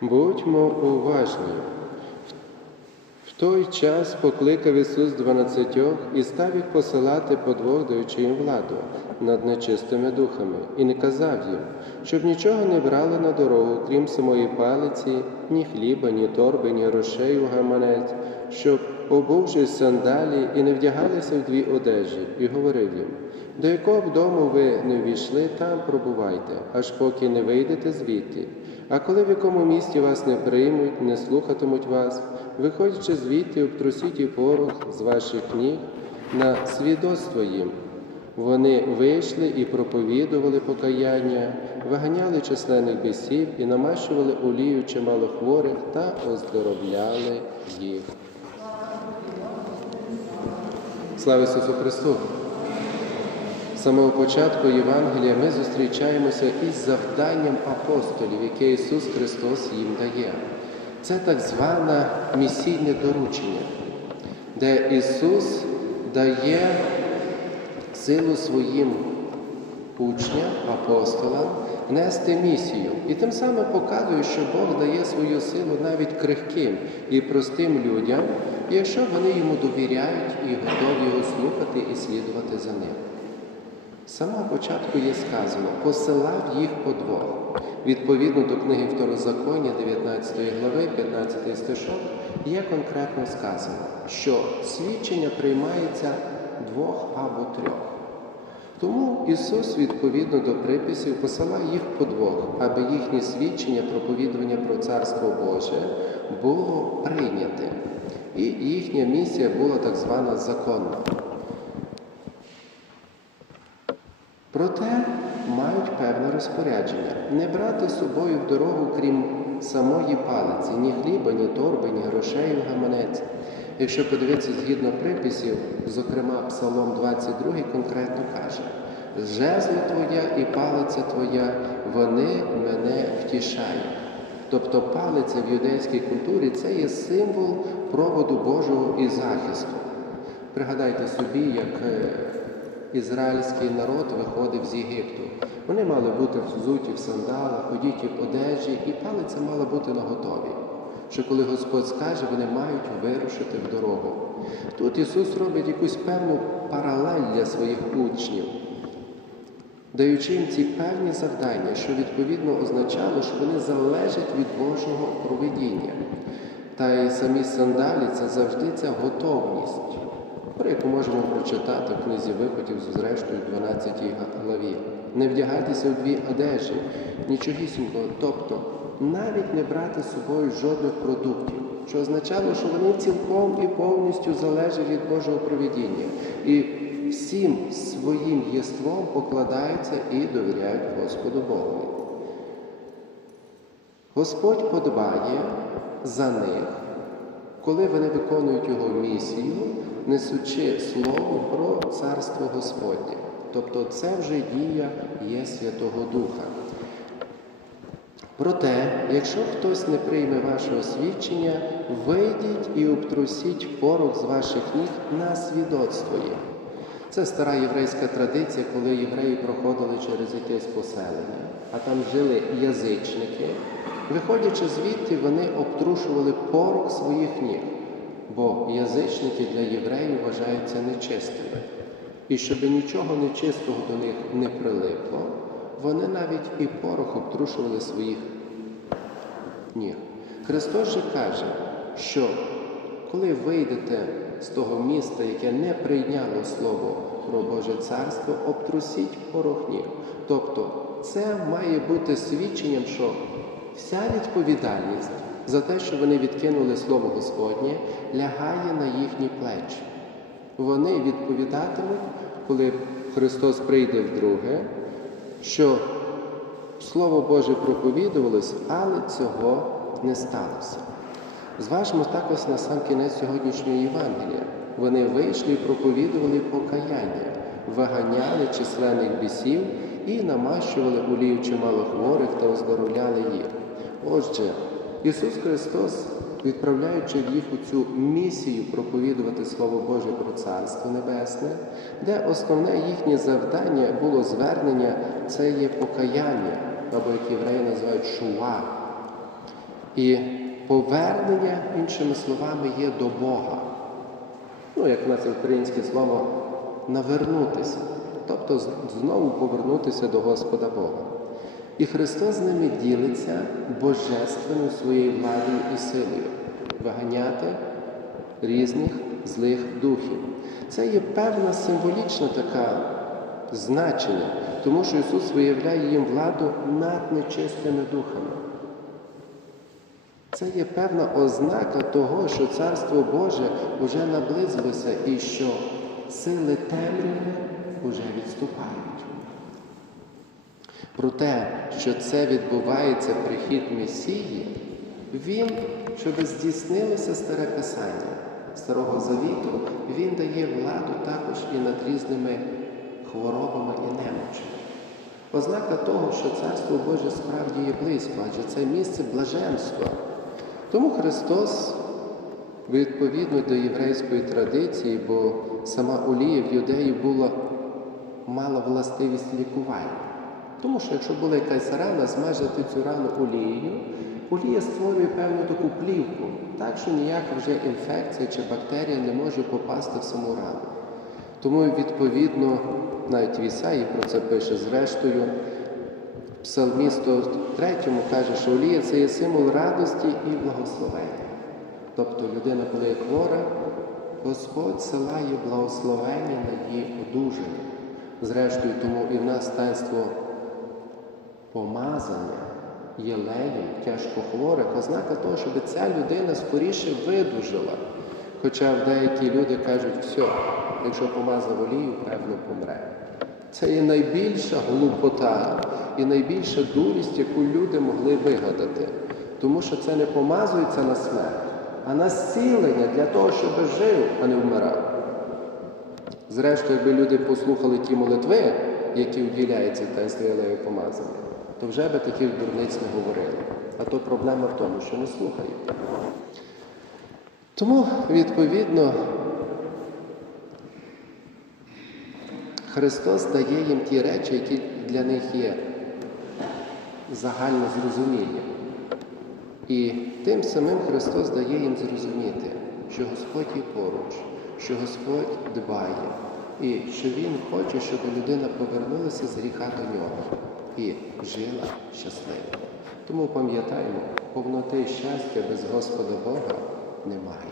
Будьмо уважні. В той час покликав Ісус дванадцятьох і став їх посилати по двох, даючи їм владу над нечистими духами, і не казав їм, щоб нічого не брали на дорогу, крім самої палиці, ні хліба, ні торби, ні грошей у гаманець, щоб, обувши сандалі, і не вдягалися в дві одежі, і говорив їм, до якого б дому ви не ввійшли, там пробувайте, аж поки не вийдете звідти. А коли в якому місті вас не приймуть, не слухатимуть вас, виходячи звідти, обтрусіть і порох з ваших ніг на свідоцтво їм. Вони вийшли і проповідували покаяння, виганяли численних бісів і намащували олію чимало хворих та оздоровляли їх. Слава Ісусу Христу! З самого початку Євангелія ми зустрічаємося із завданням апостолів, яке Ісус Христос їм дає. Це так зване місійне доручення, де Ісус дає силу своїм учням, апостолам нести місію. І тим самим показує, що Бог дає свою силу навіть крихким і простим людям, якщо вони йому довіряють і готові його слухати і слідувати за ним. З самого початку є сказано, посилав їх по двох. Відповідно до книги Второзаконня 19 глави, 15 стишок, є конкретно сказано, що свідчення приймається двох або трьох. Тому Ісус, відповідно до приписів, посилав їх по двох, аби їхнє свідчення проповідування про Царство Боже було прийняте. І їхня місія була так звана законна. Проте мають певне розпорядження не брати з собою в дорогу, крім самої палиці, ні хліба, ні торби, ні грошей у гаманець. Якщо подивитися згідно приписів, зокрема Псалом 22 конкретно каже: Жезло твоя і палиця твоя, вони мене втішають. Тобто палиця в юдейській культурі це є символ проводу Божого і захисту. Пригадайте собі, як е, ізраїльський народ виходив з Єгипту. Вони мали бути взуті в сандалах, одіті в одежі, і палиця мала бути наготові. Що коли Господь скаже, вони мають вирушити в дорогу. Тут Ісус робить якусь певну паралель для своїх учнів, даючи їм ці певні завдання, що відповідно означало, що вони залежать від Божого проведіння. Та й самі сандалі це завжди ця готовність про яку можемо прочитати в книзі виходів, зрештою, в 12 главі. Не вдягайтеся у дві одежі, нічогісінького, тобто навіть не брати з собою жодних продуктів, що означало, що вони цілком і повністю залежать від Божого провідіння. І всім своїм єством покладаються і довіряють Господу Богові. Господь подбає за них, коли вони виконують його місію, несучи слово про царство Господнє. Тобто це вже дія є Святого Духа. Проте, якщо хтось не прийме вашого свідчення, вийдіть і обтрусіть порох з ваших ніг на свідоцтво. Це стара єврейська традиція, коли євреї проходили через якесь поселення, а там жили язичники. Виходячи звідти, вони обтрушували порох своїх ніг, бо язичники для євреїв вважаються нечистими. І щоб нічого нечистого до них не прилипло, вони навіть і порох обтрушували своїх ніг. Христос же каже, що коли вийдете з того міста, яке не прийняло слово про Боже Царство, обтрусіть порох ніг. Тобто це має бути свідченням, що вся відповідальність за те, що вони відкинули Слово Господнє, лягає на їхні плечі. Вони відповідатимуть, коли Христос прийде вдруге, що Слово Боже проповідувалось, але цього не сталося. Зважмо також на сам кінець сьогоднішнього Євангелія. Вони вийшли і проповідували покаяння, виганяли численних бісів і намащували олію чимало хворих та оздоровляли їх. Отже, Ісус Христос, відправляючи їх у цю місію проповідувати Слово Боже про Царство Небесне, де основне їхнє завдання було звернення, це є покаяння, або як євреї називають шуа. І повернення, іншими словами, є до Бога. Ну, як в нас українське слово навернутися, тобто знову повернутися до Господа Бога. І Христос з ними ділиться божественною своєю владою і силою виганяти різних злих духів. Це є певна символічна така значення, тому що Ісус виявляє їм владу над нечистими духами. Це є певна ознака того, що Царство Боже вже наблизилося і що сили темряви вже відступають. Про те, що це відбувається прихід Месії, він, щоб здійснилося старе Писання Старого Завіту, він дає владу також і над різними хворобами і немочами. Ознака того, що Царство Боже справді є близько, адже це місце блаженства. Тому Христос, відповідно до єврейської традиції, бо сама олія в юдеї була, мала властивість лікування. Тому що якщо була якась рана, змажити цю рану олією, олія створює певну таку плівку, так що ніяка вже інфекція чи бактерія не може попасти в саму рану. Тому, відповідно, навіть в Ісаї про це пише зрештою. В Псалмі 103 каже, що олія це є символ радості і благословення. Тобто людина, коли є хвора, Господь силає благословення на її одужання. Зрештою, тому і в нас таїнство помазання єлеєм тяжко хворих, ознака того, щоб ця людина скоріше видужала. Хоча деякі люди кажуть, все, якщо помазав олію, певно помре. Це є найбільша глупота і найбільша дурість, яку люди могли вигадати. Тому що це не помазується на смерть, а на зцілення для того, щоб жив, а не вмирав. Зрештою, якби люди послухали ті молитви, які вділяються в таїнстві Єлею помазання, то вже би таких дурниць не говорили. А то проблема в тому, що не слухають. Тому, відповідно, Христос дає їм ті речі, які для них є загально зрозумілі. І тим самим Христос дає їм зрозуміти, що Господь є поруч, що Господь дбає, і що Він хоче, щоб людина повернулася з гріха до нього і жила щасливо. Тому пам'ятаємо, повноти щастя без Господа Бога немає.